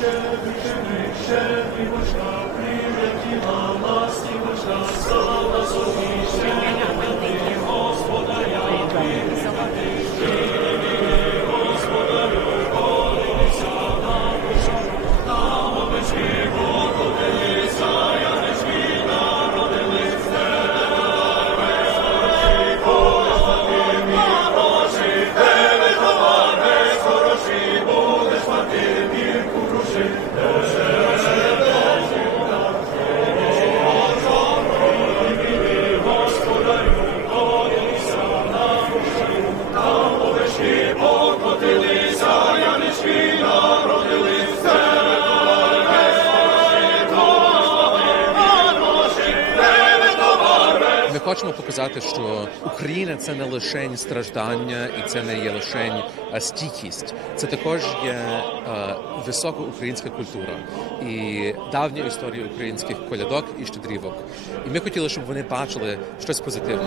Shelby, Shelby, Shelby, Shelby, Shelby, Shelby, Shelby, Shelby, Ми хочемо показати, що Україна це не лише страждання, і це не є лише стійкість. Це також є е, висока українська культура і давня історія українських колядок і щедрівок. І ми хотіли, щоб вони бачили щось позитивне.